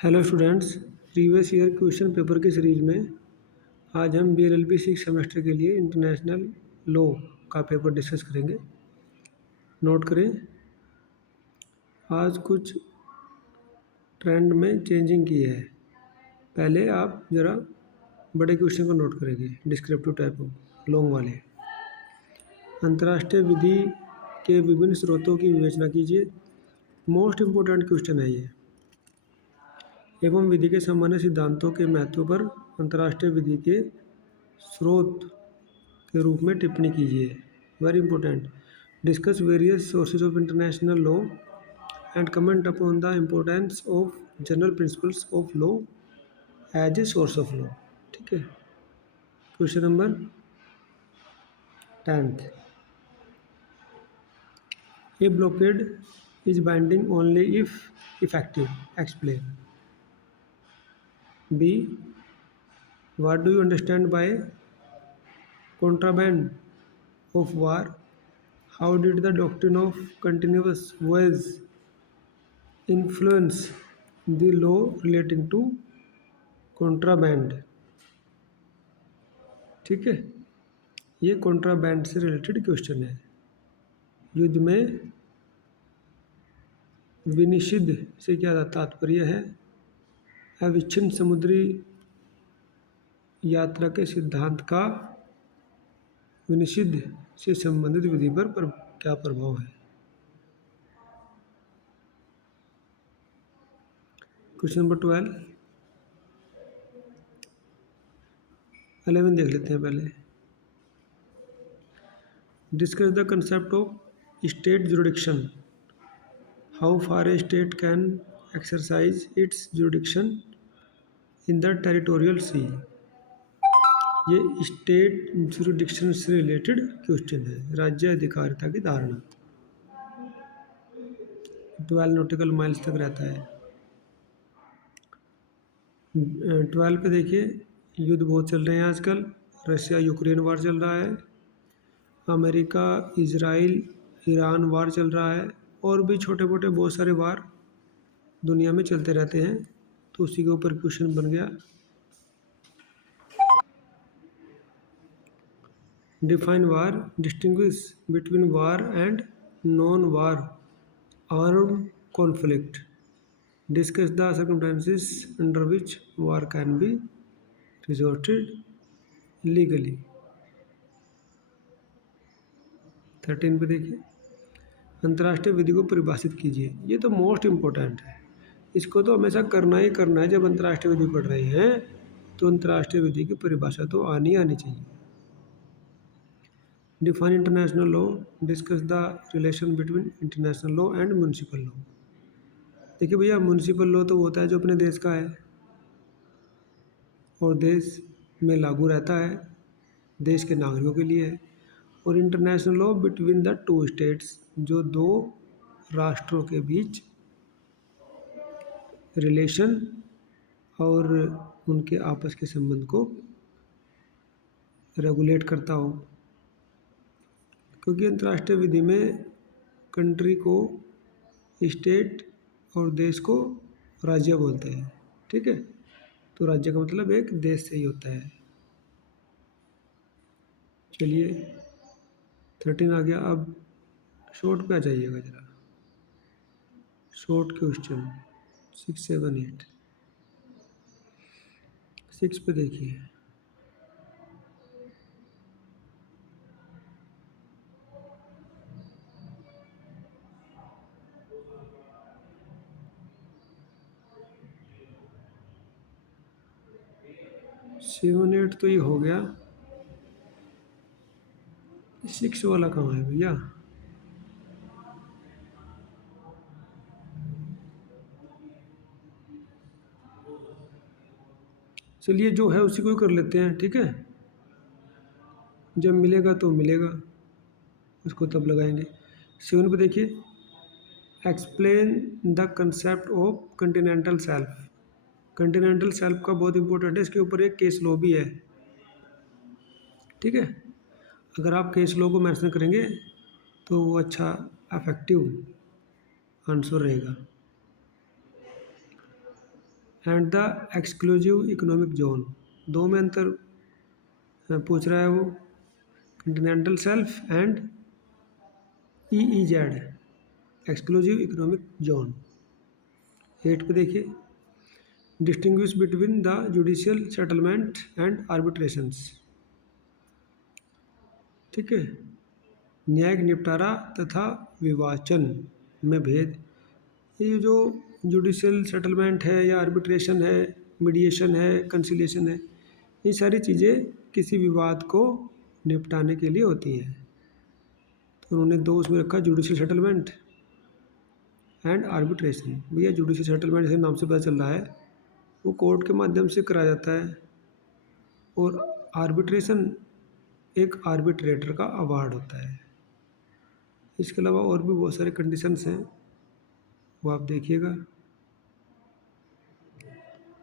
Hello students, previous year question paper की series में आज हम BLLB 6 सेमेस्टर के लिए इंटरनेशनल लॉ का पेपर डिस्कस करेंगे। नोट करें, आज कुछ ट्रेंड में चेंजिंग की है। पहले आप ज़रा बड़े क्वेश्चन को नोट करेंगे, डिस्क्रिप्टिव टाइप ऑफ लॉन्ग वाले। अंतर्राष्ट्रीय विधि के विभिन्न स्रोतों की विवेचना कीजिए। मोस्ट इम्पोर्टेंट क्वेश्चन है ये। एवं विधि के सामान्य सिद्धांतों के महत्व पर अंतर्राष्ट्रीय विधि के स्रोत के रूप में टिप्पणी कीजिए। Very important. Discuss various sources of international law and comment upon the importance of general principles of law as a source of law. ठीक है। Question number 10th। A blockade is binding only if effective. Explain. B. What do you understand by contraband of war? How did the doctrine of continuous voyage influence the law relating to contraband? ठीक है, ये contraband से related question है। युद्ध में विनिषिद्ध से क्या तात्पर्य है? अविच्छिन्न समुद्री यात्रा के सिद्धांत का विनिषिद्ध से संबंधित विधि पर क्या प्रभाव है? क्वेश्चन नंबर 11 देख लेते हैं पहले। Discuss the concept of state jurisdiction. How far A state can exercise it's jurisdiction in the territorial सी। ये स्टेट जुरिडिक्शन से रिलेटेड क्वेश्चन है। राज्य अधिकारिता की धारणा 12 नॉटिकल माइल्स तक रहता है। 12 पे देखिए, युद्ध बहुत चल रहे हैं आजकल। रशिया यूक्रेन वार चल रहा है, अमेरिका इजराइल ईरान वार चल रहा है, और भी छोटे मोटे बहुत सारे वार दुनिया में चलते रहते हैं। तो उसी के ऊपर क्वेश्चन बन गया। Define war. Distinguish between war and non war armed conflict. Discuss the circumstances under which war can be resorted legally. 13 पे देखिए, अंतर्राष्ट्रीय विधि को परिभाषित कीजिए। ये तो मोस्ट इम्पोर्टेंट है, इसको तो हमेशा करना ही करना है। जब अंतर्राष्ट्रीय विधि पढ़ रहे हैं तो अंतर्राष्ट्रीय विधि की परिभाषा तो आनी चाहिए। Define international law. Discuss the relation between international law and municipal law. देखिए भैया, म्यूनिसिपल लॉ तो होता है जो अपने देश का है और देश में लागू रहता है, देश के नागरिकों के लिए है। और international law between the two states, जो दो राष्ट्रों के बीच रिलेशन और उनके आपस के संबंध को रेगुलेट करता हो। क्योंकि अंतर्राष्ट्रीय विधि में कंट्री को स्टेट और देश को राज्य बोलते हैं। ठीक है, तो राज्य का मतलब एक देश से ही होता है। चलिए 13 आ गया। अब शॉर्ट पे आ जाइएगा जरा। Short question 6, 7, 8। 6 पे देखिए, सेवन एट तो ये हो गया। 6 वाला कहाँ है भैया? चलिए जो है उसी को ही कर लेते हैं। ठीक है, जब मिलेगा तो मिलेगा, उसको तब लगाएंगे। 7 पे देखिए, explain the concept of Continental self. Continental self का बहुत इंपॉर्टेंट है, इसके ऊपर एक केस लॉ भी है। ठीक है, अगर आप केस लॉ को मेंशन करेंगे तो वो अच्छा इफेक्टिव आंसर रहेगा। And the exclusive economic zone, दो में अंतर पूछ रहा है वो, continental shelf and EEZ, exclusive economic zone. 8 पे देखिए, distinguish between the judicial settlement and arbitrations, ठीक है, न्यायिक निपटारा तथा विवाचन में भेद। ये जो जुडिशियल सेटलमेंट है या आर्बिट्रेशन है, मीडिएशन है, कंसिलिएशन है, ये सारी चीज़ें किसी विवाद को निपटाने के लिए होती हैं। तो उन्होंने दो उसमें रखा, जुडिशियल सेटलमेंट एंड आर्बिट्रेशन। भैया जुडिशियल सेटलमेंट जैसे नाम से पता चल रहा है वो कोर्ट के माध्यम से कराया जाता है, और आर्बिट्रेशन एक आर्बिट्रेटर का अवार्ड होता है। इसके अलावा और भी बहुत सारे कंडीशंस हैं, वो आप देखिएगा।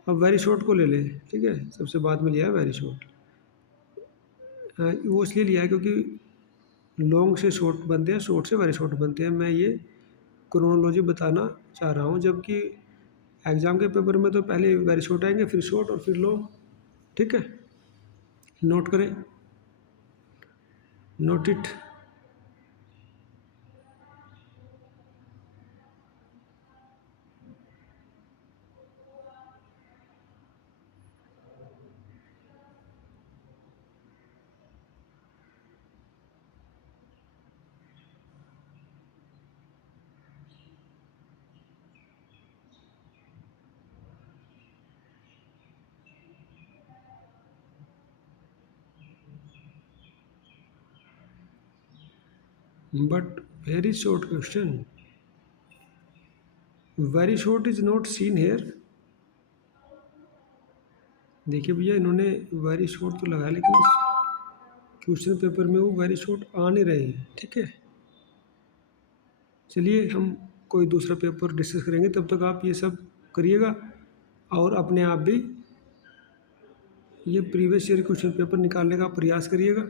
अब वेरी शॉर्ट को ले ले, ठीक है, सबसे बाद में लिया है वेरी शॉर्ट। वो इसलिए लिया है क्योंकि लॉन्ग से शॉर्ट बनते हैं, शॉर्ट से वेरी शॉर्ट बनते हैं। मैं ये क्रोनोलॉजी बताना चाह रहा हूँ, जबकि एग्ज़ाम के पेपर में तो पहले वेरी शॉर्ट आएंगे, फिर शॉर्ट और फिर लॉन्ग, ठीक है। नोट करें, note it. But very short question. Very short is not seen here. देखिए भैया, इन्होंने वेरी शॉर्ट तो लगाया, लेकिन क्वेश्चन पेपर में वो वेरी शॉर्ट आ नहीं रहे हैं, ठीक है। चलिए हम कोई दूसरा पेपर डिस्कस करेंगे, तब तक आप ये सब करिएगा और अपने आप भी ये प्रीवियस ईयर क्वेश्चन पेपर निकालने का प्रयास करिएगा।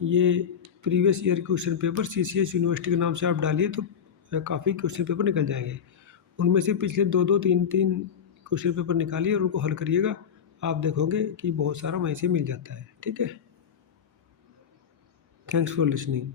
ये previous year question paper CCS university के नाम से आप डालिए तो काफ़ी क्वेश्चन पेपर निकल जाएंगे। उनमें से पिछले 2-2, 3-3 क्वेश्चन पेपर निकालिए और उनको हल करिएगा। आप देखोगे कि बहुत सारा वहीं से मिल जाता है, ठीक है। Thanks for listening.